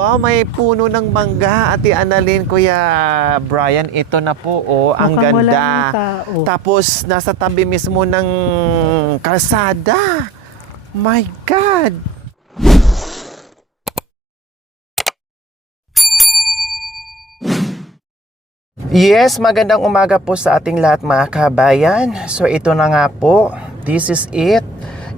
Wow, may puno ng mangga, Ate Annalyn, Kuya Brian. Ito na po, oh, ang Mukhang ganda. walang tao. Tapos, nasa tabi mismo ng kalsada. My God! Yes, magandang umaga po sa ating lahat mga kabayan. So, ito na nga po. This is it.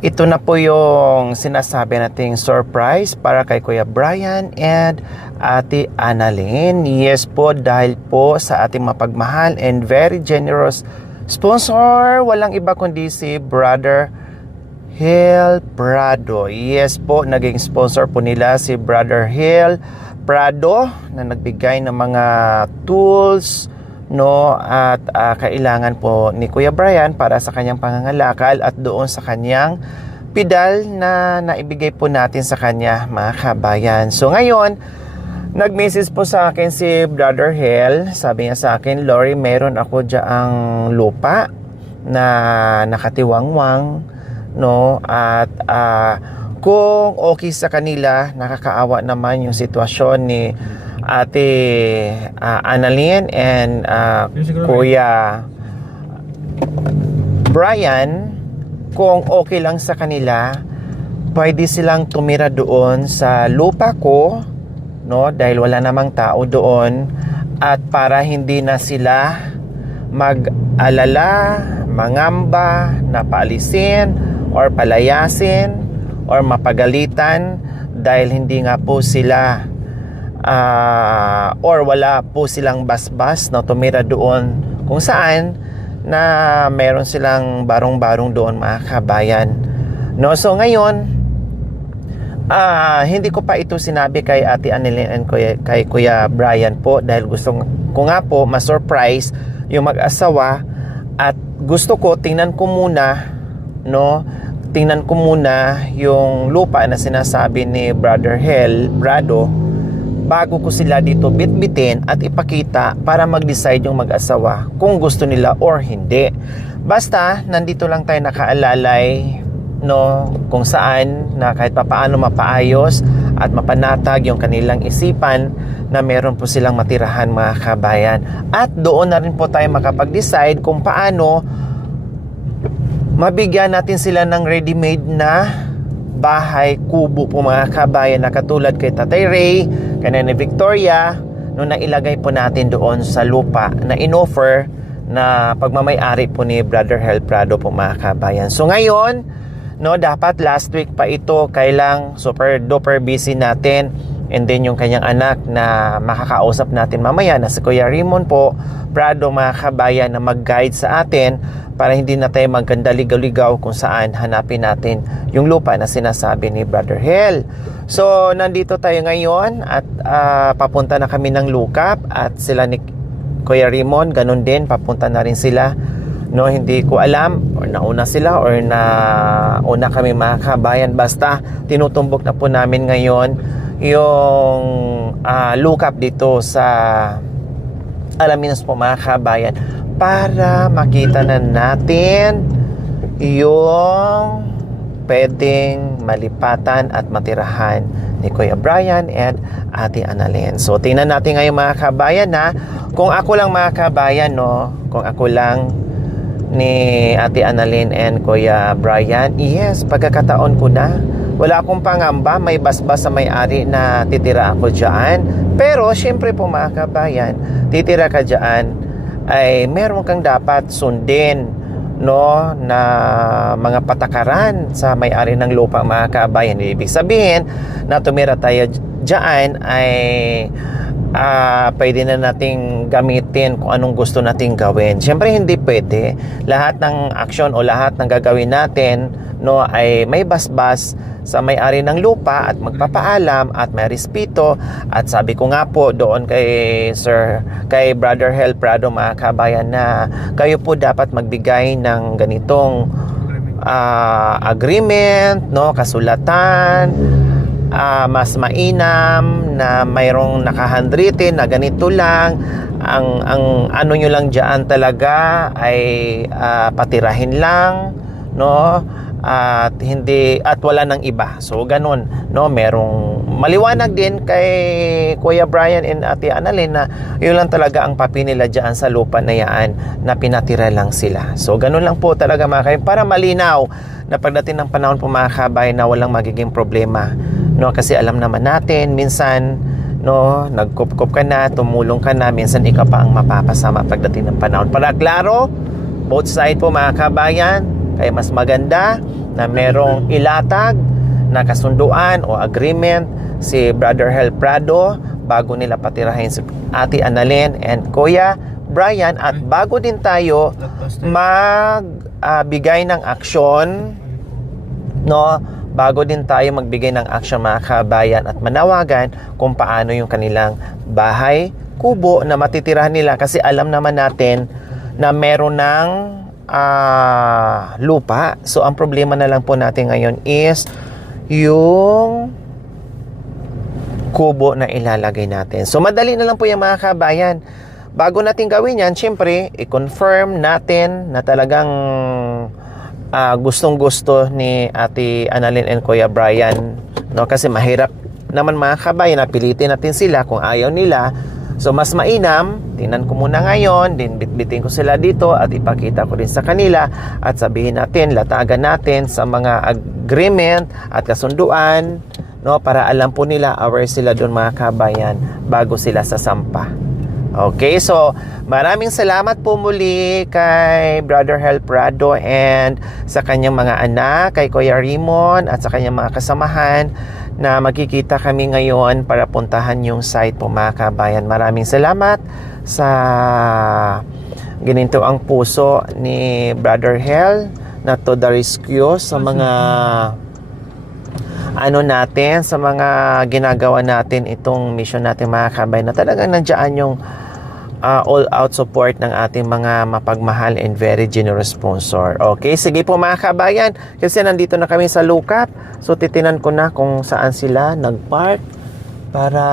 Ito na po yung sinasabi nating surprise para kay Kuya Brian and Ate Annalyn. Yes po, dahil po sa ating mapagmahal and very generous sponsor, walang iba kundi si Brother Hill Prado. Yes po, naging sponsor po nila si Brother Hill Prado na nagbigay ng mga tools, no, at kailangan po ni Kuya Brian para sa kanyang pangangalakal at doon sa kanyang pedal na naibigay po natin sa kanya mga kabayan. So ngayon, nag-message po sa akin si Brother Hill. Sabi niya sa akin, Lori, meron ako dyang lupa na nakatiwangwang, no, at kung okay sa kanila, nakakaawa naman yung sitwasyon ni Ate Annalyn and Kuya Brian, kung okay lang sa kanila, pwede silang tumira doon sa lupa ko, no, dahil wala namang tao doon, at para hindi na sila mag-alala, mangamba, na paalisin or palayasin or mapagalitan dahil hindi nga po sila or wala po silang basbas na tumira doon kung saan na meron silang barong-barong doon mga kabayan, no. So ngayon, hindi ko pa ito sinabi kay Ate Annalyn and kay Kuya Brian po dahil gusto ko nga po ma-surprise yung mag-asawa at gusto ko tingnan ko muna, no, tingnan ko muna yung lupa na sinasabi ni Brother Hill Prado bago ko sila dito bitbitin at ipakita para mag-decide yung mag-asawa kung gusto nila or hindi. Basta nandito lang tayo nakaalalay, no, kung saan na kahit papaano mapaayos at mapanatag yung kanilang isipan na meron po silang matirahan mga kabayan. At doon na rin po tayo makapag-decide kung paano mabigyan natin sila ng ready-made na bahay, kubo po mga kabayan na katulad kay Tatay Ray, kay Nanay Victoria, no, na ilagay po natin doon sa lupa na in-offer na pagmamay-ari po ni Brother Hill Prado po mga kabayan. So ngayon, no, dapat last week pa ito, kailang super duper busy natin, and then yung kanyang anak na makakausap natin mamaya na si Kuya Raymond po Prado mga kabayan na mag-guide sa atin para hindi na tayo maganda ligaw-ligaw kung saan hanapin natin yung lupa na sinasabi ni Brother Hill. So nandito tayo ngayon at papunta na kami ng Lukap at sila ni Kuya Raymond ganun din, papunta na rin sila, no. Hindi ko alam or nauna sila or nauna kami mga kabayan, basta tinutumbok na po namin ngayon yung Lukap dito sa Alaminos po mga kabayan para makita na natin yung pwedeng malipatan at matirahan ni Kuya Brian and Ate Annalyn. So tingnan natin ngayon mga kabayan na kung ako lang mga kabayan, no, kung ako lang ni Ate Annalyn and Kuya Brian, yes, pagkakataon ko na, wala akong pangamba, may basbas sa may-ari na titira ako dyan. Pero syempre po mga kabayan, titira ka dyan ay meron kang dapat sundin, no, na mga patakaran sa may-ari ng lupa mga kabayan. Ibig sabihin na tumira tayo dyan ay pwede na nating gamitin kung anong gusto nating gawin. Siyempre hindi pwede lahat ng aksyon o lahat ng gagawin natin, no, ay may basbas sa may-ari ng lupa at magpapaalam at may respeto. At sabi ko nga po doon kay Brother Hill Prado mga kabayan na kayo po dapat magbigay ng ganitong agreement, no, kasulatan, mas mainam na mayroong naka-handwritten na ganito lang. Ang ano nyo lang dyan talaga ay patirahin lang, no, at wala nang iba. So ganun, no, merong maliwanag din kay Kuya Brian and Ate Annalyn na yun lang talaga ang papi nila diyan sa lupa na yan, na pinatira lang sila. So ganun lang po talaga mga kabayan, para malinaw na pagdating ng panahon po mga kabayan na walang magiging problema, no, kasi alam naman natin minsan, no, nagkup-kup ka na, tumulong ka na, minsan ikaw pa ang mapapasama pagdating ng panahon. Para klaro, both side po mga kabayan, kaya mas maganda na merong ilatag na kasunduan o agreement si Brother Hel Prado bago nila patirahin si Ate Annalyn and Kuya Brian, at bago din tayo magbigay ng aksyon, no, bago din tayo magbigay ng aksyon mga kabayan at manawagan kung paano yung kanilang bahay kubo na matitirahan nila, kasi alam naman natin na meron ng lupa. So ang problema na lang po natin ngayon is yung kubo na ilalagay natin. So madali na lang po yung mga kabayan. Bago natin gawin yan, syempre i-confirm natin na talagang gustong-gusto ni Ate Annalyn and Kuya Brian, no, kasi mahirap naman mga kabayan na pilitin natin sila kung ayaw nila. So mas mainam, tingnan ko muna ngayon, din bitbitin ko sila dito at ipakita ko rin sa kanila at sabihin natin, latagan natin sa mga agreement at kasunduan, no, para alam po nila, aware sila doon mga kabayan bago sila sasampa. Okay, so maraming salamat po muli kay Brother Hel Prado and sa kanyang mga anak, kay Kuya Raymond at sa kanyang mga kasamahan, na magkikita kami ngayon para puntahan yung site po mga kabayan. Maraming salamat sa gininto ang puso ni Brother Hel na to the rescue sa mga natin, sa mga ginagawa natin, itong mission natin mga kabayan, na talagang nandiyan yung all out support ng ating mga mapagmahal and very generous sponsor. Okay, sige po mga kabayan, kasi nandito na kami sa Lukap. So titinan ko na kung saan sila nagpark para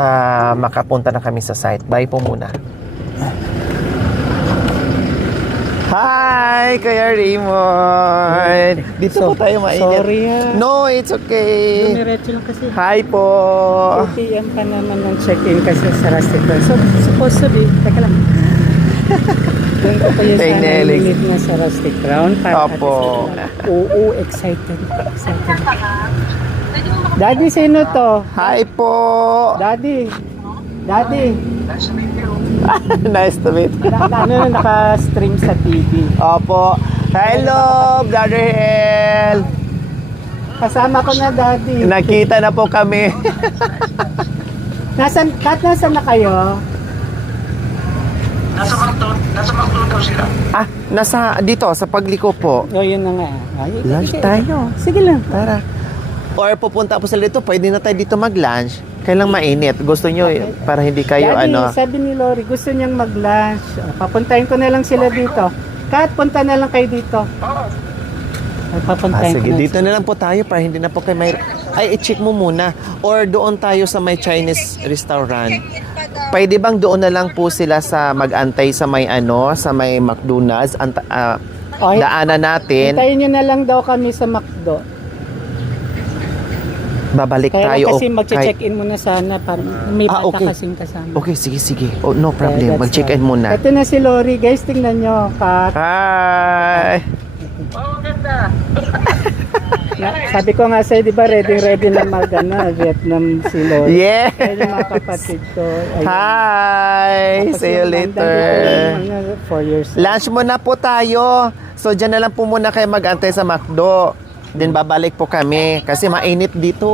makapunta na kami sa site. Bye po muna. Hi, Kuya Raymond. Dito po tayo mainit. Sorry ha. No, it's okay. Dumiretso lang kasi. Hi po. 2 PM pa naman ng check-in kasi sa Rustic Crown. So, supposed to be, teka lang. Doon ko pa yung Thank sana Nelly. minute na sa Rustic Crown. Opo. Oo, excited. Daddy, sino to? Hi po. Daddy. Daddy. Nice to meet you. Ano naka-stream sa TV? Opo. Hello, Brother Hel. Kasama ko na, Daddy. Nakita na po kami. Nasaan na kayo? Nasa McDo daw sila. Nasa dito sa pagliko po. O, yun na nga. Ay, Lunch sige. tayo. Sige lang. Tara. Or pupunta po sila dito, pwede na tayo dito mag-lunch. Kailang mainit. Gusto nyo para hindi kayo Daddy, sabi ni Lori, gusto niyang mag-lunch. Papuntahin ko na lang sila dito. Kat, punta na lang kayo dito. Papuntahin sige, ko na. dito na lang po tayo para hindi na po kayo may... Ay, i-check mo muna. Or doon tayo sa may Chinese restaurant. Pwede bang doon na lang po sila sa mag-antay sa may sa may McDonald's? Okay. Daanan natin. Hintayin niyo na lang daw kami sa McDo. Babalik Kaya tayo. kasi mag-check-in muna sana para may bata okay. kasing kasama. Okay, sige. Oh, no Kaya problem. that's Mag-check-in why. muna. Ito na si Lori. Guys, tingnan nyo. Kat. Hi! Sabi ko nga sa'yo, di ba, ready na Vietnam si Lori. Yeah! Kaya yung mga kapatid ko. ayun. Hi! Tapos See you yung later. nandito yung 4 years. Lunch muna po tayo. So, dyan na lang po muna kayo mag-antay sa McDo. Then, babalik po kami. Kasi mainit dito.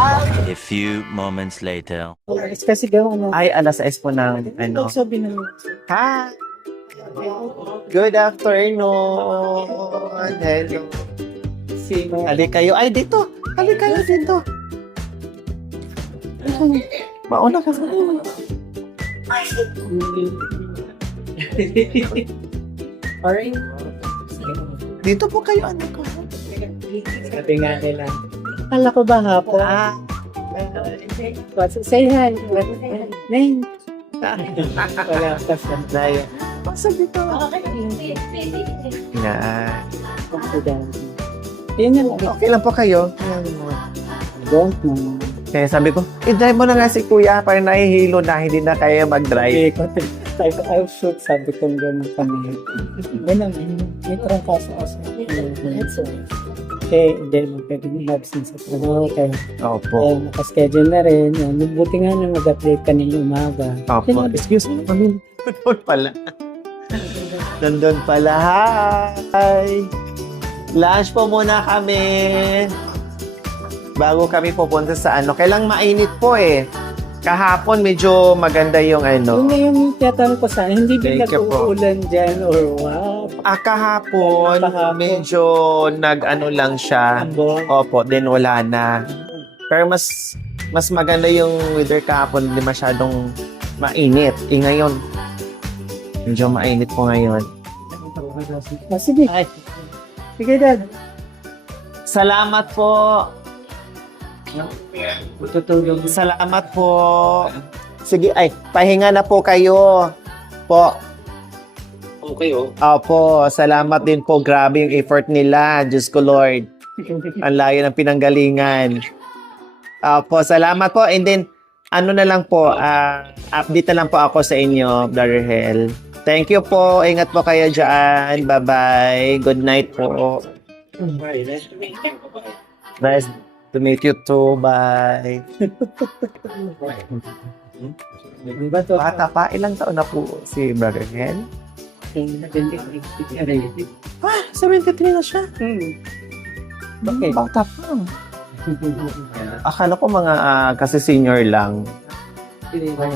A few moments later. Kasi gawa ano. Ay, alas 6 po ng Sabi naman. Hi! Good afternoon! Hello. Sino? Halik kayo. Ay, dito. Halik kayo dito. Mauna ka sa Alright. Dito po kayo, anak ko. Sabi nga nila. Kala ko ba hapon? Say hi. Name. Wala ka sa Nayo. Pasok dito. Na. Yan yan. Okay lang po kayo. Don't know. Kaya sabi ko, i-drive mo na nga si kuya para nahihilo na, hindi na kaya mag-drive. Type I'll shoot, sabi ko gano'n kami. Yan ang, may trangkaso kasi. Hindi mo pwede mag-absent sa trabaho. Kaya Opo. nakaschedule na rin. Yan. Buti nga na mag-update kanina umaga. Opo. Excuse me, kami. Nandun pala. Nandun pala. Hi! Lunch po muna kami. Bago kami pupunta sa ano. Kailang mainit po eh. Kahapon medyo maganda yung ano. Yun na yung tinatanong ko sana, hindi ba Thank you po. nag-uulan dyan or what? Kahapon, medyo nag-ano lang siya. Abo. Opo, then wala na. Pero mas maganda yung weather kahapon, hindi masyadong mainit. Ngayon, medyo mainit po ngayon. Sige. Sige, Dad. Salamat po. Tutulog. Salamat po. Sige, pahinga na po kayo. Po. Okay, oh. Opo, salamat din po. Grabe yung effort nila. Diyos ko, Lord. Ang layo ng pinanggalingan. Opo, salamat po. And then, ano na lang po, update na lang po ako sa inyo, Brother Hel. Thank you po. Ingat po kayo dyan. Bye-bye. Good night po. Nice to meet you too. Bye. Diba to? Bata pa, ilang taon na po si Brother Hel? 73 na siya. Bakit? Bata pa. Akala ko mga kasi senior lang.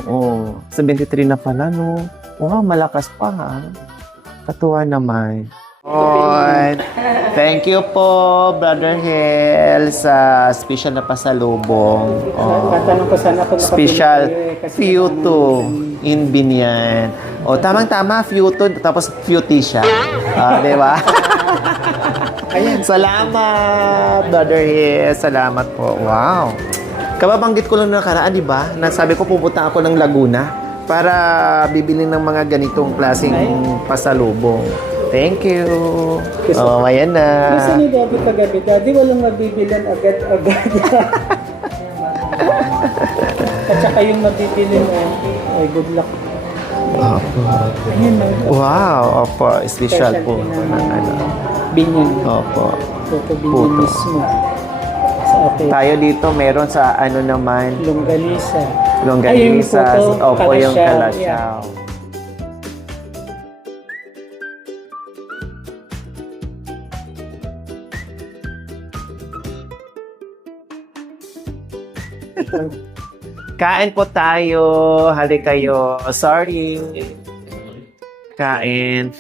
Oo. 73 na pala, no? Wow, malakas pa, ha? Katuwa naman. Thank you po, Brother Hel, sa special na pasalubong. Tatanong ko sana kung Special nakapili kasi Fiuto in Binyan. Tamang-tama, Fiuto, tapos Fiuti siya. Di ba? Salamat, Brother Hel. Salamat po. Wow. Kababanggit ko lang nakaraan, di ba? Nasabi ko pupunta ako ng Laguna para bibili ng mga ganitong klaseng pasalubong. Thank you. Ayan na. Kasi ni Daddy kagabi, Daddy walang mabibilan agad-agad. At saka yung mabibili mo, ay good luck. Opo. Ayun na. Wow, opo. Special po. Binyan. Opo. Puto binyan Puto. mismo. Sa atin. Tayo dito meron sa ano naman, Longganisa. longganisa. Ay, yung puto, Opo, yung kalasyaw. kalasyaw. Kain po tayo. Hali kayo. Sorry. Kain.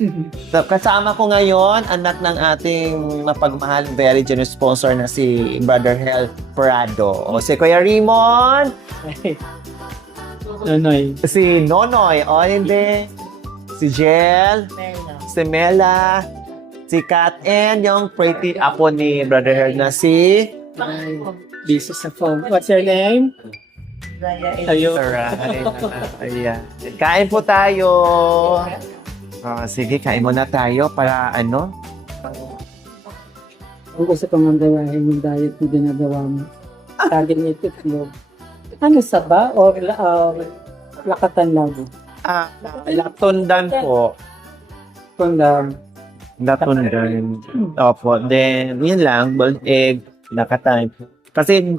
So, kasama ko ngayon, anak ng ating mapagmahal, very generous sponsor na si Brother Hel Prado. O si Kuya Raymond. Nonoy. Si Nonoy. O hindi. Si Jel. Si Mela. Si Kat. And yung pretty apo ni Brother Hel na si... Busy sa phone. What's your name? Ayun. Alright. Ayan. Kain po tayo. Sige, kain muna tayo para ano? Kung gusto ko nga gawain yung diet na ginagawa mo. Tagin nito mo. Ano saba or lakatan lago? Latundan po. Kung Latundan. Opo. Then, yun lang. Boiled egg. Nakatime. Kasi,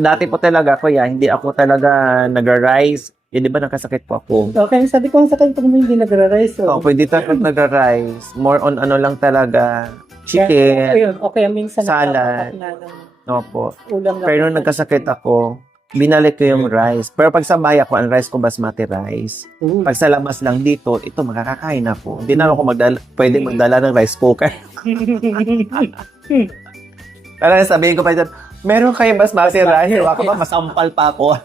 dati po talaga, kuya, hindi ako talaga nag-rice. Di ba nakasakit po ako? Okay, sabi ko sa kanya pag hindi nagra-rice. Opo, hindi talaga nag-rice. More on ano lang talaga. Chicken. Ayun, okay, minsan Salad. Opo. Ulam lang. Pero nung nagkasakit ako, binalik ko yung rice. Pero pag sa bahay ako, ang rice ko basmati rice. Pag sa labas lang dito, ito makakakain ako. Hindi na ako pwede magdala ng rice cooker. Parang sabihin ko pa dyan, meron kayong basmati rice. Waka ba, masampal pa ako.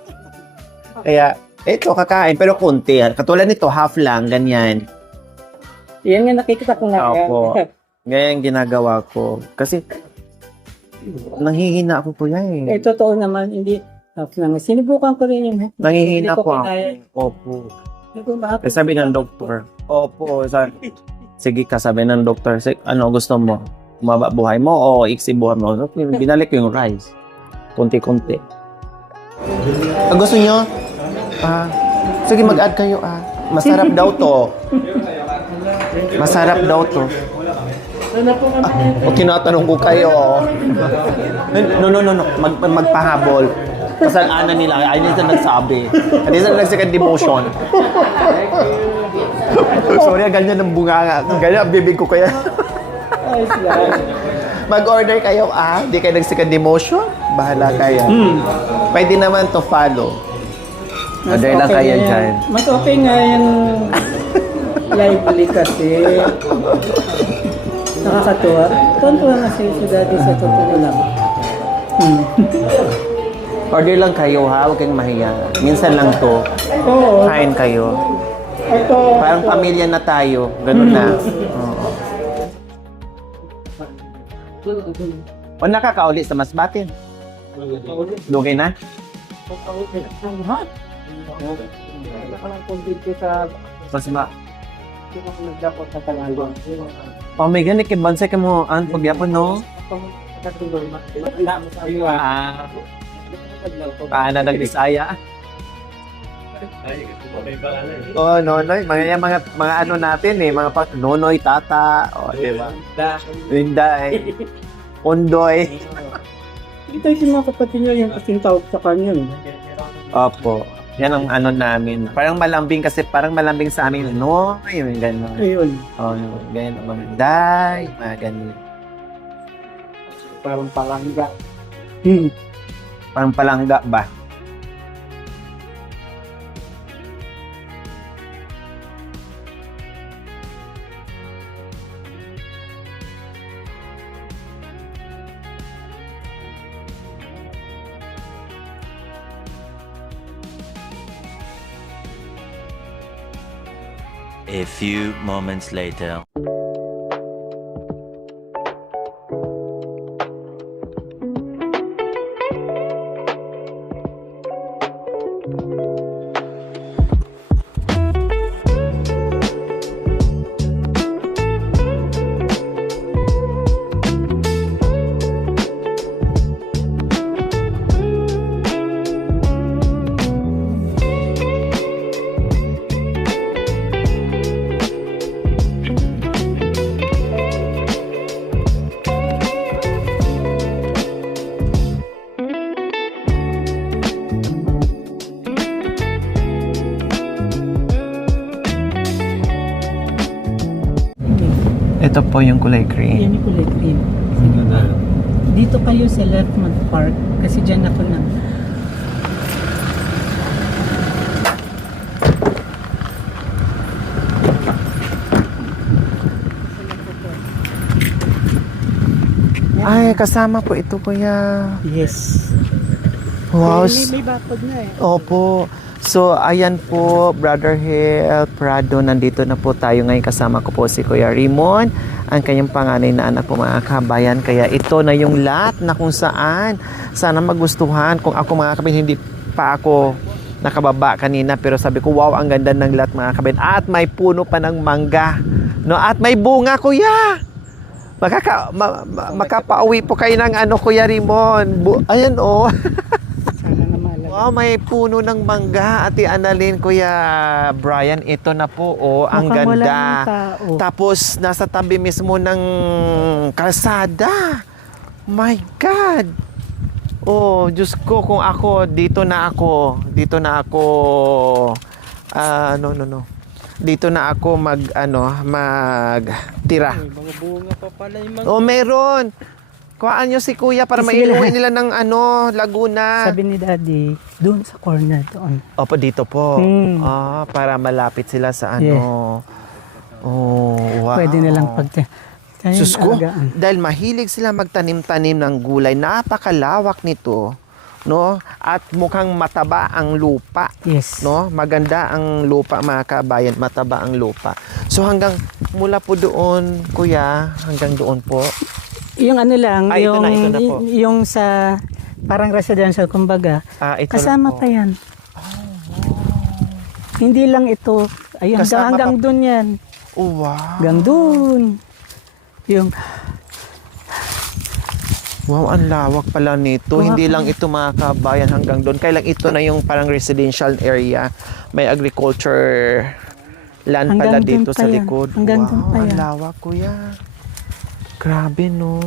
Kaya, ito kakain, pero konti. Katulad nito, half lang, ganyan. Yan nga nakikita ko nga. Opo. Ganyan ginagawa ko. Kasi, nanghihina ako po yan eh. Totoo naman, hindi. Sinubukan ko rin yun. Nanghihina Hindi ko po ako. kinaya. Opo. Hindi ko bakit. Sabi ng doktor, opo, sige ka, sabi ng doktor, ano gusto mo? Maba buhay mo o iksi buhay mo. So, binalik ko yung rice. Kunti-kunti. Gusto nyo? Sige, mag-add kayo Masarap daw to. Masarap daw to. O tinatanong ko kayo. No. Magpahabol. Kasalanan nila. Ay, hindi sila nagsabi. Hindi sila nag-second demotion. Sorry, ganyan ang bunga. Ganyan ang bibig ko kaya. Mag-order kayo, Hindi kayo nag-second demotion? Bahala kayo. Pwede naman to follow. Order lang kayo dyan. Mas okay nga yung lively kasi. Nakakatuwa. Tontuwa nga si Daddy sa totoo lang. Order lang kayo, Huwag kayong mahiya. Minsan lang to. Oo. Kain kayo. Ito. Parang pamilya na tayo. Ganun na. Oo. O nakakauli sa Masbate? Lugay na? Masba. Oh, may ganit kay bansay ka mo ang pagyapon, no? Paano nag-Bisaya? Oh, nonoy, mga ano natin mga nonoy, tata, di ba? Linday, undoy. Ito yung mga kapatid niya yung kasing tawag sa kanya. Opo. Yan ang ano namin. Parang malambing kasi parang malambing sa amin. No, yung gano'n. Ayun. Oh, ganyan. Mga day, mga ganyan. Parang palangga. Parang palangga ba? A few moments later. Ito po yung kulay green. Yan yung kulay green. Dito kayo sa left mag-park kasi dyan ako lang. Ay, kasama po ito, kuya. Yes. Wow. May bakod na Opo. So, ayan po, Brother Hill Prado, nandito na po tayo ngayon. Kasama ko po si Kuya Raymond, ang kanyang panganay na anak po, mga kabayan. Kaya ito na yung lot na kung saan sana magustuhan. Kung ako, mga kabayan, hindi pa ako nakababa kanina, pero sabi ko, wow, ang ganda ng lot, mga kabayan. At may puno pa ng mangga. No? At may bunga, kuya. Makapauwi po kayo ng Kuya Raymond. Ayan, oh. Wow, may puno ng mangga, Ate Annalyn, Kuya Brian. Ito na po, ang Mukhang ganda. walang tao. Tapos, nasa tabi mismo ng kalsada. My God! Oh, Diyos ko, kung ako, dito na ako. Dito na ako magtira. Mga bunga pa pala yung mga... Oh, meron! Kuhaan nyo si Kuya para Sige mailuwi nila ng Laguna. Sabi ni Daddy, doon sa corner doon. Opo, dito po. Hmm. Para malapit sila sa Yeah. Oh, wow. Pwede na lang pag... Sus ko, dahil mahilig sila magtanim-tanim ng gulay. Napakalawak nito. No? At mukhang mataba ang lupa. Yes. No? Maganda ang lupa, mga kabayan. Mataba ang lupa. So hanggang mula po doon, Kuya, hanggang doon po. Yung lang, ito na po. yung sa parang residential, kumbaga, Ito kasama po. pa yan. Hindi lang ito. Ayun, Kasama hanggang pa- doon yan. Oh, wow. Hanggang doon. Yung Wow, ang lawak pala nito. Wow. Hindi lang ito mga kabayan hanggang doon. Kailang ito na yung parang residential area. May agriculture land pala Hanggang doon dito pa sa yan. likod. Hanggang Wow, doon pa ang yan. lawak, kuya. Grabe, no?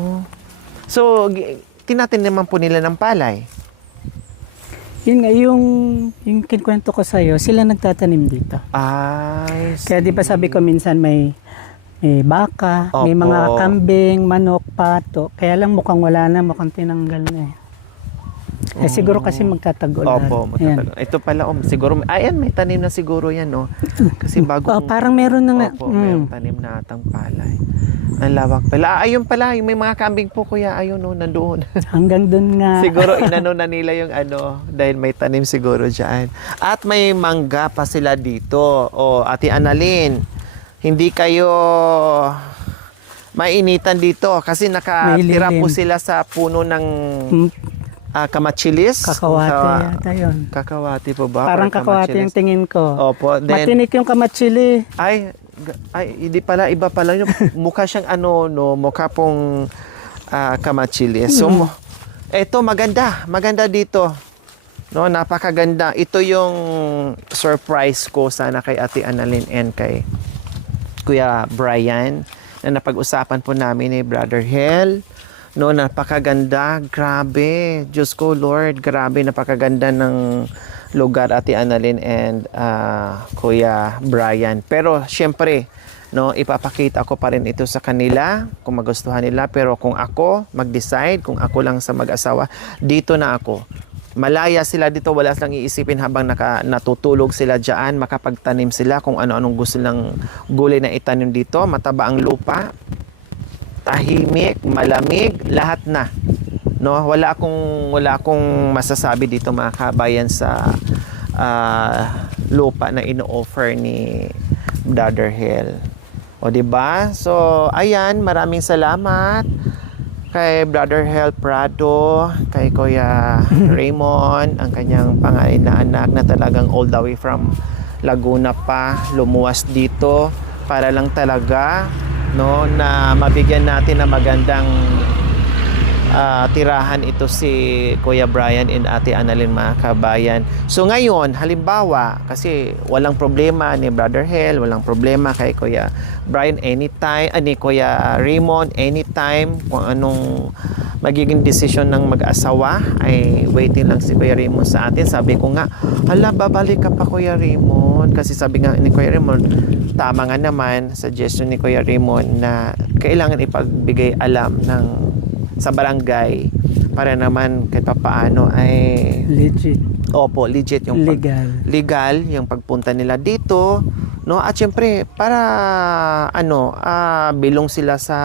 So, tinatin naman po nila ng palay. Yun nga, yung kinkwento ko sa'yo, sila nagtatanim dito. Ay, Kaya di ba sabi ko minsan may baka, may Opo. mga kambing, manok, pato. Kaya lang mukhang wala na, mukhang tinanggal na eh. Siguro kasi magtatagulan. Opo, matatagal. Ito pala, siguro, ayan, may tanim na siguro yan, no? Kasi bago. Oh, parang meron na nga. Opo, mayroong tanim na atang palay. Ang lawak pala. Ayun pala, may mga kambing po, kuya. Ayun, no, nandoon. Hanggang doon nga. Siguro inano na nila yung dahil may tanim siguro dyan. At may mangga pa sila dito. O, Ate Annalyn, hindi kayo mainitan dito kasi nakatira po Maililim. sila sa puno ng Mm, kamachilis. kakawate yata yun. Kakawati po ba? Parang Or kakawate yung kamachilis? tingin ko. Opo. Then, Matinik yung kamatsili. ay, hindi pala, iba pala yun. Mukha siyang mukha pong kamachilis. So, eto maganda dito. No, napakaganda. Ito yung surprise ko sana kay Ate Annalyn and kay Kuya Brian na napag-usapan po namin ni Brother Hel. No, napakaganda. Grabe. Diyos ko, Lord. Grabe, napakaganda ng lugar, Ate Annalyn and Kuya Brian. Pero, syempre, no, ipapakita ko pa rin ito sa kanila kung magustuhan nila. Pero kung ako mag-decide, kung ako lang sa mag-asawa, dito na ako. Malaya sila dito, wala silang iisipin habang natutulog sila dyan, makapagtanim sila kung ano-anong gusto ng gulay na itanim dito, mataba ang lupa, tahimik, malamig, lahat na. No, wala akong masasabi dito mga kabayan sa lupa na ino-offer ni Brother Hel. O di ba? So, ayan, maraming salamat kay Brother Hel Prado, kay Kuya Raymond, ang kanyang panganay na anak na talagang all the way from Laguna pa lumuwas dito para lang talaga, no, na mabigyan natin ng magandang tirahan ito si Kuya Brian and Ate Annalyn mga kabayan. So ngayon, halimbawa, kasi walang problema ni Brother Hel, walang problema kay Kuya Brian anytime, ni Kuya Raymond anytime, kung anong magiging desisyon ng mag-asawa, ay waiting lang si Kuya Raymond sa atin. Sabi ko nga, hala, babalik ka pa Kuya Raymond. Kasi sabi nga ni Kuya Raymond, tama nga naman, suggestion ni Kuya Raymond na kailangan ipagbigay alam sa barangay para naman kahit paano ay Legit. legit yung legal yung pagpunta nila dito, no, at syempre para bilong sila sa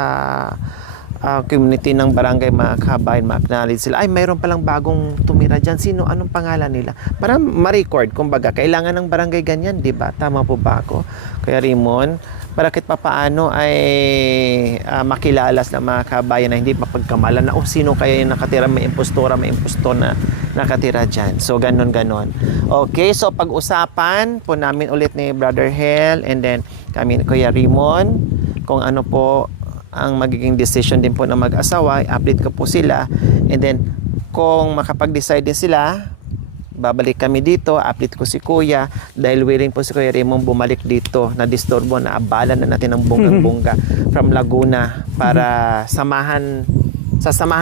community ng barangay, mga kabayan, ma-acknowledge sila, ay mayroon palang bagong tumira dyan, sino, anong pangalan nila, para ma-record, kumbaga kailangan ng barangay ganyan, di ba? Tama po ba ako, Kuya Raymond? Para kahit papaano ay makilalas ng mga kabayan na hindi mapagkamalan na sino kaya yung nakatira, may impostor na nakatira dyan. So, ganon. Okay, so pag-usapan po namin ulit ni Brother Hel and then kami ni Kuya Raymond kung ano po ang magiging decision din po ng mag-asawa, update ko po sila and then kung makapag-decide din sila, babalik kami dito, update ko si Kuya dahil willing po si Kuya Raymond bumalik dito na disturbo, na abala na natin ng bonggang-bongga from Laguna para sasamahan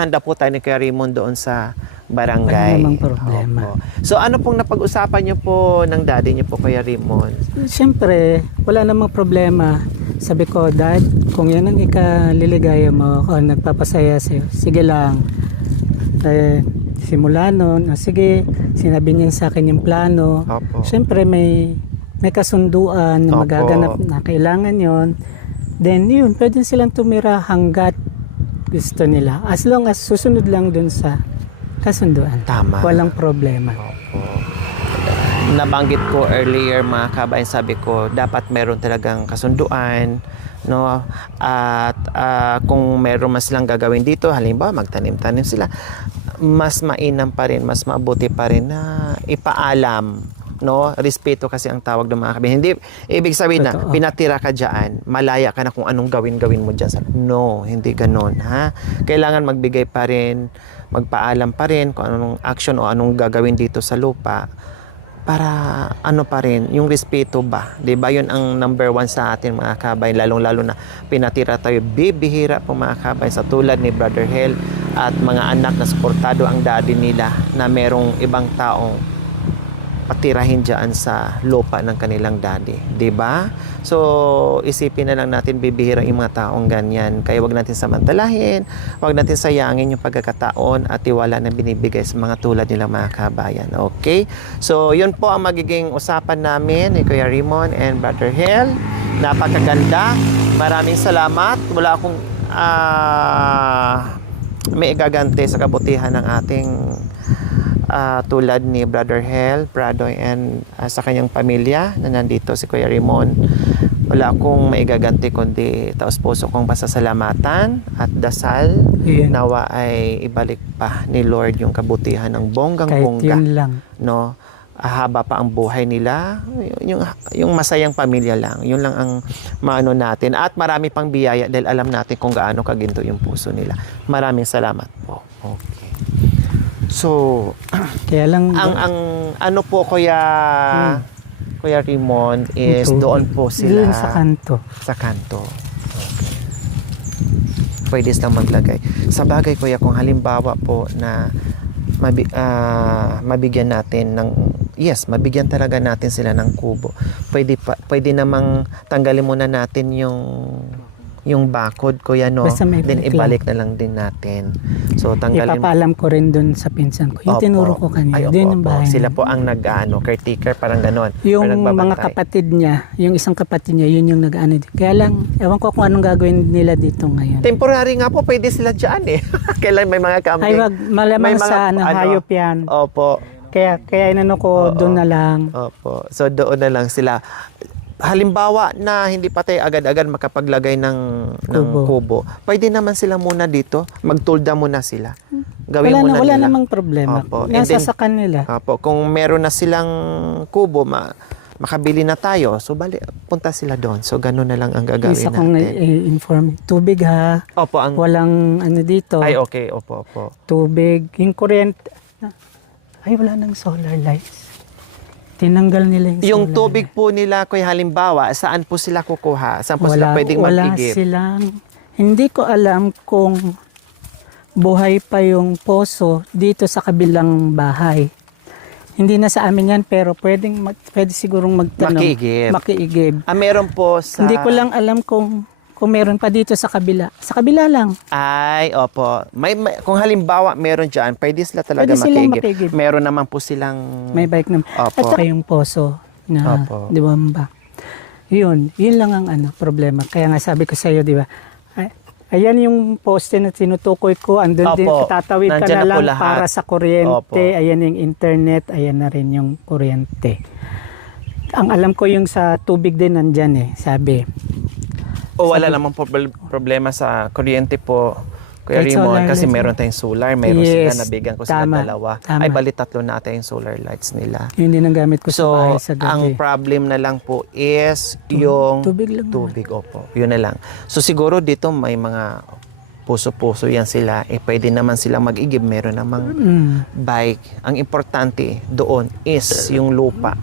daw po tayo ni Kuya Raymond doon sa barangay. Wala namang problema. Opo. So ano pong napag-usapan niyo po ng daddy niyo po, Kuya Raymond? Siyempre, wala namang problema. Sabi ko, Dad, kung yan ang ikaliligaya mo, o nagpapasaya sa'yo, sige lang. Simula nun, sige, sinabi niya sa akin yung plano. Opo. Siyempre, may kasunduan na Opo. magaganap na kailangan yon. Then, yun, pwede silang tumira hanggat gusto nila. As long as susunod lang dun sa kasunduan. Tama. Walang problema. Opo. Nabanggit ko earlier mga kabayan, sabi ko dapat meron talagang kasunduan, no, at kung meron mas lang gagawin dito, halimbawa magtanim-tanim sila, mas mainam pa rin, mas mabuti pa rin na ipaalam no? Respeto kasi ang tawag ng mga kabayan. Hindi ibig sabihin na Totoo. pinatira ka diyan, malaya ka na kung anong gawin mo diyan. No, hindi ganoon, ha? Kailangan magbigay pa rin, magpaalam pa rin kung anong action o anong gagawin dito sa lupa para ano pa rin, yung respeto ba? 'Di ba? 'Yun ang number one sa atin mga kabayan, lalong-lalo na pinatira tayo, bibihira po mga kabayan sa tulad ni Brother Hel at mga anak na suportado ang daddy nila na merong ibang taong patirahin dyan sa lupa ng kanilang daddy, 'di ba? So isipin na lang natin, bibihira yung mga taong ganyan, kaya wag natin samantalahin, wag natin sayangin yung pagkakataon at tiwala na binibigay sa mga tulad nila mga kabayan. Okay? So yun po ang magiging usapan namin ni Kuya Raymond and Brother Hel. Napakaganda. Maraming salamat. Wala akong may igagante sa kabutihan ng ating tulad ni Brother Hel, Pradoy, and sa kanyang pamilya na nandito si Kuya Raymond. Wala akong maigaganti kundi taos puso kong pasasalamatan at dasal nawa ay ibalik pa ni Lord yung kabutihan ng Kahit bonggang-bongga, yun lang. no? Haba pa ang buhay nila, yung masayang pamilya lang, yun lang ang maano natin, at marami pang biyaya dahil alam natin kung gaano kaginto yung puso nila. Maraming salamat po. Okay. So, Kaya lang, ang ano po Kuya Raymond is ito, doon po sila doon sa kanto. sa kanto. Okay. Pwede silang maglagay. Sa bagay Kuya, kung halimbawa po na mabigyan natin ng mabigyan talaga natin sila ng kubo. Pwede namang tanggalin muna natin yung bakod Kuya, no? Basta may Then balik ibalik na lang din natin. So tanggalin Ipapaalam ko rin dun sa pinsan ko. Yung Opo. tinuro ko kanina. Ay, opo, Doon yung opo. bahay Sila niya. po ang caretaker, parang ganon. Yung Or mga nagbabantay. kapatid niya, yung isang kapatid niya, yun yung nag-ano. Kaya lang, ewan ko kung anong gagawin nila dito ngayon. Temporary nga po, pwede sila dyan eh. Kailan may mga Ay, camping. wag, malamang May mga, sa hayop yan. Opo. Kaya inano ko, Oo. doon na lang. Opo. So doon na lang sila. Halimbawa na hindi pa tayo agad-agad makapaglagay ng kubo. Pwede naman sila muna dito. Magtulda muna sila. Gawin muna Wala nila. namang problema. Opo. And Nasa then, sa kanila. Opo. Kung meron na silang kubo, makabili na tayo. So punta sila doon. So gano'n na lang ang gagawin Isa kong natin. inform. Tubig ha. Opo. Walang ano dito. Ay, okay. Opo, opo. Tubig. Yung kuryente. Ay, wala nang solar lights. Tinanggal nila Yung solar tubig po nila, Kuya, halimbawa, saan po sila kukuha? Saan po sila pwedeng wala mag-igip? silang, hindi ko alam kung buhay pa yung poso dito sa kabilang bahay. Hindi na sa amin yan, pero pwede sigurong magtanong. Makiigib. Meron po sa... Hindi ko lang alam kung meron pa dito sa kabila. Sa kabila lang. Ay, opo. Kung halimbawa meron dyan, pwede sila talaga Pwede silang makiigib. makigib. Meron naman po silang... May bike naman. Opo. At saka yung poso na, Opo. di ba ba? Yun lang ang problema. Kaya nga sabi ko sa iyo, di ba? Ayan yung poste na tinutukoy ko. Andun din, Opo. tatawid ka Nandyan na na po lang lahat. para sa kuryente. Opo. Ayan yung internet. Ayan na rin yung kuryente. Ang alam ko yung sa tubig din nandyan eh. Sabi. wala namang problema sa kuryente po, Kuya Kahit Raymond, solar kasi lights. meron tayong solar. Meron Yes, sila, nabigyan ko sila tama, dalawa. tama. Ay, bali tatlo na ata yung solar lights nila. Yun din ang gamit ko sa So, bahay sa gabi. ang problem na lang po is yung tubig lang naman. tubig, opo. Yun na lang. So, siguro dito may mga puso-puso yan sila. Pwede naman silang mag-igib. Meron namang bike. Ang importante doon is yung lupa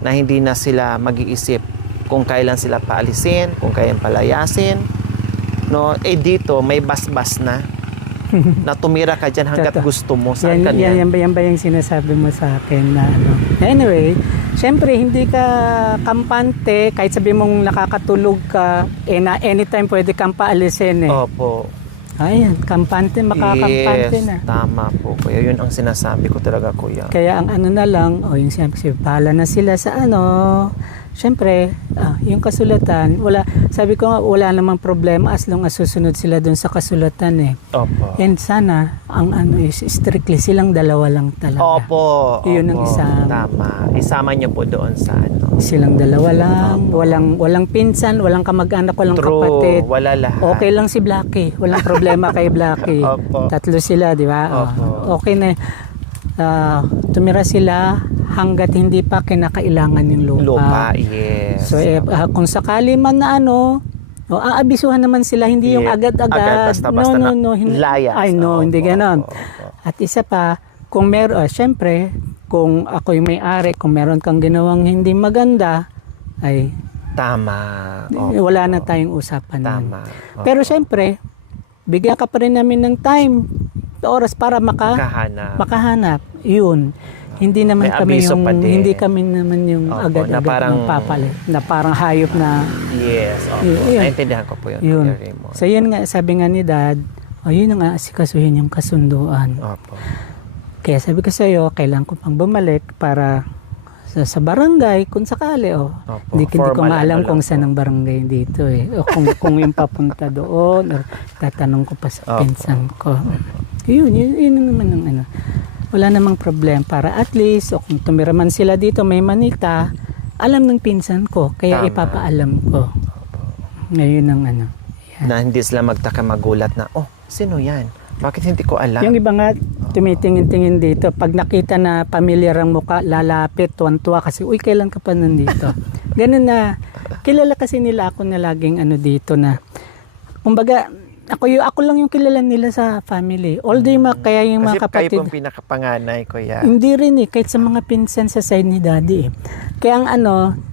na hindi na sila mag-iisip kung kailan sila paalisin, kung kailan palayasin. No, dito may basbas na na tumira ka dyan hanggat Totoo. gusto mo. Saan ka yan, yan? yan ba yung sinasabi mo sa akin na ano? Anyway, syempre hindi ka kampante kahit sabi mong nakakatulog ka na anytime pwede kang paalisin eh. Opo. Ayan, kampante, makakampante Yes, na. tama po, kuya. Yun ang sinasabi ko talaga, kuya. Kaya ang ano na lang, yung siyempre, bahala na sila sa ano, siyempre, yung kasulatan, sabi ko nga, wala namang problema as long as susunod sila dun sa kasulatan eh. Opo. And sana, ang ano is, strictly silang dalawa lang talaga. Opo. Yun ang opo. isama. Tama. Isama niyo po doon sa ano. Silang dalawa lang, walang pinsan, walang kamag-anak, walang True. kapatid. Wala lahat. Okay lang si Blackie, walang problema kay Blackie. Opo. Tatlo sila, di ba? Opo. Okay na. Tumira sila hanggat hindi pa kinakailangan yung lupa. Lupa, yes. So kung sakali man na aabisuhan naman sila, hindi yung Yeah. agad-agad. Agad, basta-basta na layas. Ay no, hindi Opo, ganon. opo, opo. At isa pa, kung syempre, kung ako yung may-ari, kung meron kang ginawang hindi maganda, ay Tama. Opo. wala na tayong usapan nun. Tama. Opo. Pero syempre, bigyan ka pa rin namin ng time, oras para makahanap. Yun. Hindi naman May kami abiso yung pa din. hindi kami naman yung Opo, agad-agad na parang- ng papalit, na parang hayop na Yes. Opo. Yun. Naintindihan ko po yun. yun. Kuya Raymond. So yun nga, sabi nga ni Dad, yun ang aasikasuhin yung kasunduan. Opo. Kaya sabi ko sa iyo, kailangan ko pang bumalik para sa barangay kung sakali. Opo. Hindi ko Formal nga alam ano kung lang saan po. ang barangay dito O kung yung papunta doon, o tatanong ko pa sa Opo. pinsan ko. Yun naman ang ano. Wala namang problem para at least, o kung tumira man sila dito, may manita, alam ng pinsan ko, kaya Tama. ipapaalam ko. Ngayon ang ano. Yan. Na hindi sila magtaka magulat na, sino yan? Bakit hindi ko alam? Yung iba nga, tumitingin-tingin dito. Pag nakita na pamilyar ang mukha, lalapit, tuwan-tuwa kasi, uy, kailan ka pa nandito? Ganun na. Kilala kasi nila ako na laging dito na. Kumbaga, ako lang yung kilala nila sa family. Although kaya yung mga Kasi kayo kapatid, pong pinakapanganay, kuya. hindi rin kahit sa mga pinsan sa side ni daddy Kaya ang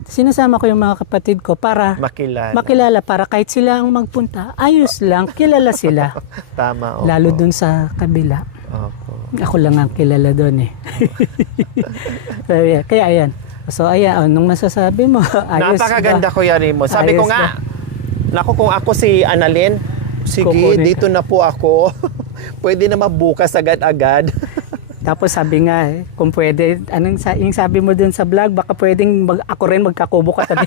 sinasama ko yung mga kapatid ko para makilala, para kahit sila ang magpunta, ayos lang, kilala sila. Tama, opo. Lalo dun sa kabila. Opo. Ako lang ang kilala doon Kaya ayan. So ayan, nung masasabi mo, ayos Napakaganda, ba? Kuya Raymond. Sabi ko Ayos nga, naku, kung ako si Annalyn, sige, Kukunin. dito na po ako. Pwede na mabukas agad-agad. Tapos sabi nga, kung pwede, yung sabi mo dun sa vlog, baka pwedeng ako rin magkakubo ka tabi.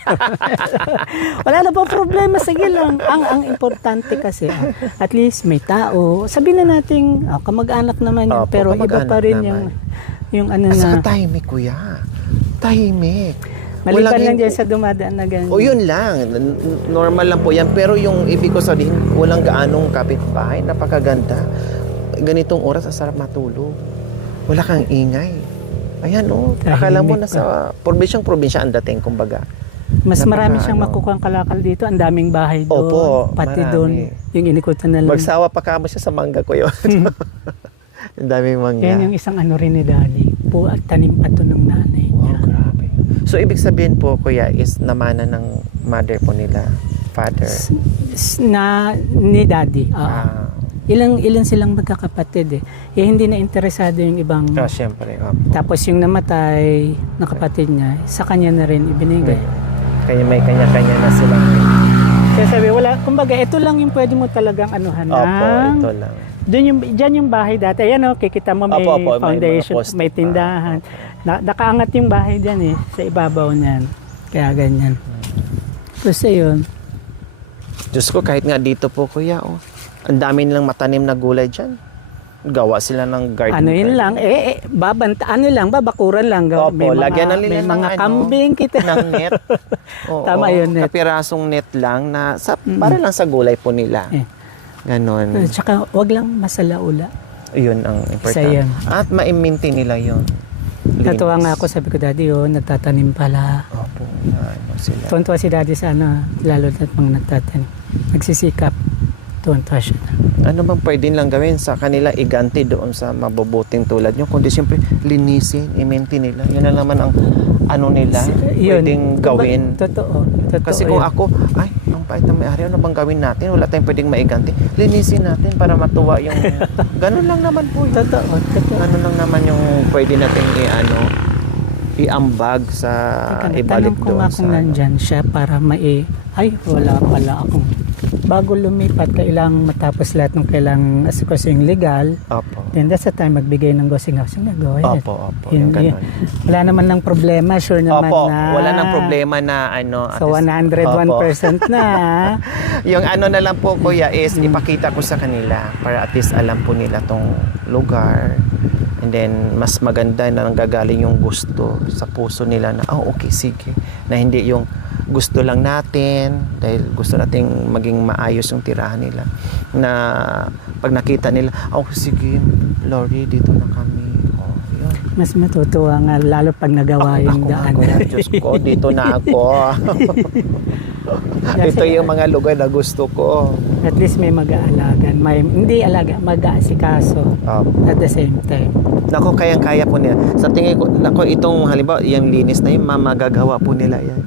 Wala na po problema, sige lang. Ang importante kasi, at least may tao. Sabihin na natin, kamag-anak naman yun, Opo, pero iba kamag-anak pa rin naman. yung At saka na, tahimik, kuya. Tahimik. maliban lang hin- dyan sa dumadaan na ganyan. O yun lang, normal lang po yan. Pero yung ibig ko sabihin, walang gaanong kapitbahay, napakaganda. Ganitong oras, ang sarap matulog. Wala kang ingay. Ayan akala mo Tahimik nasa probinsyang-probinsya ang dating, kumbaga. Mas marami Napaka- siyang makukuhang kalakal dito. Ang daming bahay doon. Opo, Pati marami. doon, yung inikutan na lang. Magsawa pa kamo siya sa mangga ko yun. Ang daming mangga. Yan yung isang rin ni Daddy. At tanim pa to ng nanay niya. Wow, grabe. So, ibig sabihin po, kuya, is namana ng mother po nila, father. Ni Daddy. Ah, Ilan silang magkakapatid hindi na interesado yung ibang. syempre. Tapos yung namatay na kapatid niya, sa kanya na rin ibinigay. Kanya may kanya-kanya na sila. Kaya sabi, kumbaga, ito lang yung pwede mo talagang anuhan Opo, ito lang. Diyan yung bahay dati. Ayan kikita mo may Opo, may foundation, mga poste may pa. tindahan. Nakaangat yung bahay diyan sa ibabaw niyan. Kaya ganyan. Tapos yun. Diyos ko, kahit nga dito po, kuya, ang dami nilang matanim na gulay dyan. Gawa sila ng garden. Yun lang, babakuran lang. Opo, lagyan na nila may ng mga kambing kita. ng net. Oo, Tama yun, net. kapirasong net lang na para lang sa gulay po nila. Ganon. Tsaka wag lang masalaula. Yun ang Isa important. yan. At ma-maintain nila yun. Natuwa nga ako, sabi ko, Daddy, nagtatanim pala. Opo, sila. Tuwan-tuwa si Daddy sa lalo na mga nagtatanim. Nagsisikap. Tuwan-tuwa siya. Ano bang pwedeng lang gawin sa kanila iganti doon sa mabubuting tulad nyo? Kundi siyempre linisin, i-maintain nila. Yun na naman ang nila pwedeng gawin. Totoo. Kasi kung ako, ang pait na may-ari, ano bang gawin natin? Wala tayong pwedeng maiganti. Linisin natin para matuwa yung... Ganun lang naman po yun. Totoo. Ganun lang naman yung pwede natin iambag sa ibalik Tanong ko doon nga kung nandyan siya para wala pala akong bago lumipat, kailangang matapos lahat ng kailangang asikaso yung legal. Opo. Then that's the time magbigay ng gosing-gosing na go ahead. Opo. Yung Yung ganun. wala naman ng problema, sure naman Opo, na. wala nang problema na So 101% na. Yung na lang po, kuya, is ipakita ko sa kanila para at least alam po nila tong lugar. And then, mas maganda na nanggagaling yung gusto sa puso nila na, okay, sige. Na hindi yung gusto lang natin, dahil gusto nating maging maayos yung tirahan nila. Na pag nakita nila, sige, Lori, dito na kami. Yun. Mas matutuwa nga lalo pag nagawa yung Ako nga, daan. kuya, Diyos ko, dito na ako. Ito yung mga lugar na gusto ko. At least may mag-aalagan. Hindi alaga, mag-aasikaso Oh. at the same time. Nako, kayang-kaya po nila. Sa tingin ko, nako, itong halimbawa, yung linis na yun, magagawa po nila yan.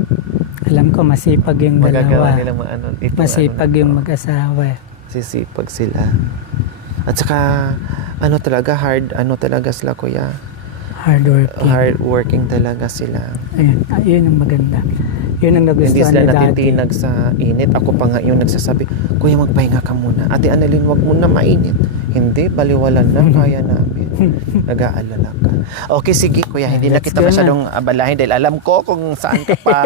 Alam ko masipag yung Magagawa dalawa. nila itong Masipag ano na yung to. mag-asawa. Sisipag sila. At saka, talaga, talaga sila, kuya. Hardworking. Hard working talaga sila. Ayun, yun ang maganda. Yun ang Hindi nagustuhan sila ni Daddy. natitinag sa init. Ako pa nga yung nagsasabi, kuya, magpahinga ka muna. Ate Annalyn, wag mo na mainit. Hindi, baliwalan na, kaya namin. Nag-aalala ka. Okay, sige, kuya, hindi na Let's kita go na. masyadong abalahin dahil alam ko kung saan ka pa.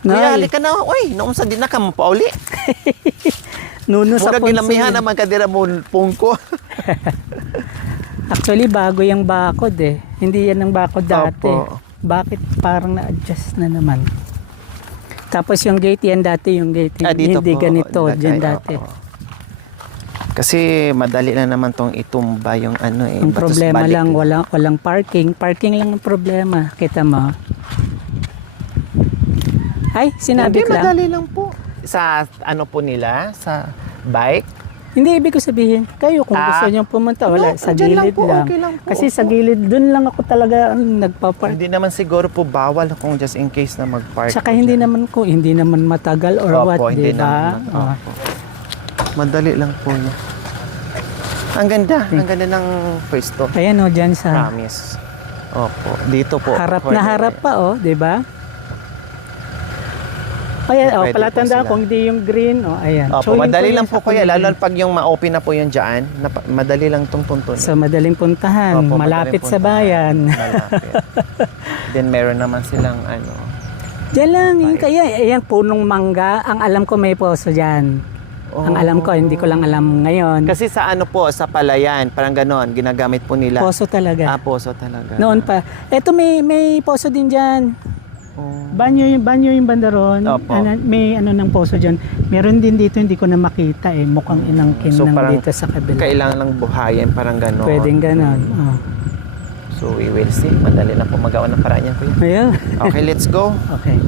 Nay. Kuya, halika na. Uy, naunsa din na ka mo pauli. Nuno sa Murag ginamihan Ponce. naman ka dira mo pungko. Actually, bago yung bakod eh. Hindi yan ang bakod dati. Opo. Bakit parang na-adjust na naman? Tapos yung gate yan dati, yung gate Dito hindi po, ganito, nilagay, dyan dati. oo. Kasi madali na naman tong itumba yung Ang batos problema balik. lang, walang parking. Parking lang ang problema. Kita mo? Ay, Hindi, sinabi ko lang. madali lang po. Sa po nila, sa bike. Hindi, ibig ko sabihin, kayo kung gusto nyo pumunta, wala, No, sa dyan lang gilid po, lang. okay lang po, Kasi sa opo. gilid, dun lang ako talaga nagpa-park. Hindi naman siguro po bawal kung just in case na mag-park. Saka po hindi dyan. naman ko, hindi naman matagal or Opo, what, hindi di ba? naman. Oh. Opo. Madali lang po yun. Ang ganda ng pwesto. Ayan o, dyan sa Promise. Opo, dito po. harap na Corner. harap pa o, di ba? Ayan, Pwede palatanda po sila. kung hindi yung green, o ayan. Opo, Showing madali ko lang yan po sa kuya, kanila. lalo pag yung ma-open na po yung dyan, madali lang itong tuntunin. So, madaling puntahan, Opo, malapit madaling sa puntahan. bayan. Malapit. Then meron naman silang Diyan lang, yung kaya, ayan, punong mangga, ang alam ko may poso dyan. Ang alam ko, hindi ko lang alam ngayon. Kasi sa po, sa palayan, parang ganon, ginagamit po nila. Poso talaga. Poso talaga. Noon pa. Eto may poso din dyan. Oh. Banyo yung bandaron. Opo. May ng poso dyan. Meron din dito, hindi ko na makita eh. Mukhang inangkin So, ng parang dito sa kabila. Kailangan lang buhayin, parang ganon. Pwedeng ganon. Oh. So we will see. Madali lang po magawa ng paraan yan, kuya. Ayun. Okay, let's go. Okay.